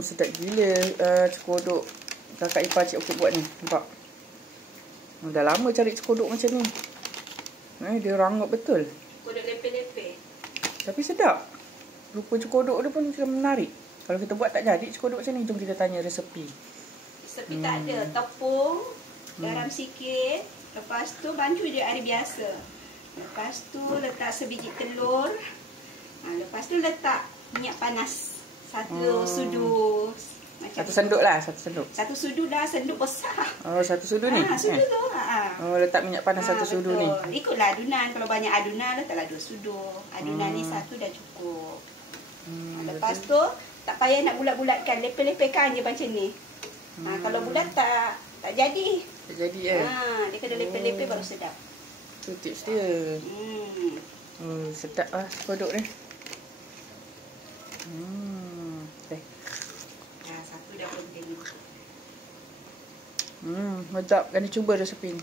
Sedap gila cekodok kakak ipar Cik Okey buat ni. Nampak? Dah lama cari cekodok macam ni. Dia rangup betul. Cekodok lepe-lepe. Tapi sedap. Rupa cekodok dia pun macam menarik. Kalau kita buat tak jadi cekodok macam ni, jom kita tanya resepi. Resepi tak ada. Tepung, garam sikit. Lepas tu bancu je air biasa. Lepas tu letak sebiji telur. Lepas tu letak minyak panas. Satu sudu. Macam satu senduk lah, satu senduk. Satu sudu dah, senduk besar. Oh, satu sudu ni? Sudu tu. Oh, letak minyak panas satu sudu ni. Ikutlah adunan. Kalau banyak adunan, letaklah 2 sudu. Adunan ni satu dah cukup. Lepas tu, tak payah nak bulat-bulatkan. Lepe-lepekan je macam ni. Kalau bulat tak jadi. Tak jadi dia kena lepe-lepe baru sedap. Tu tips dia. Sedap lah cekodok ni. Satu dah penting. Sedap. Kena cuba resepi ni.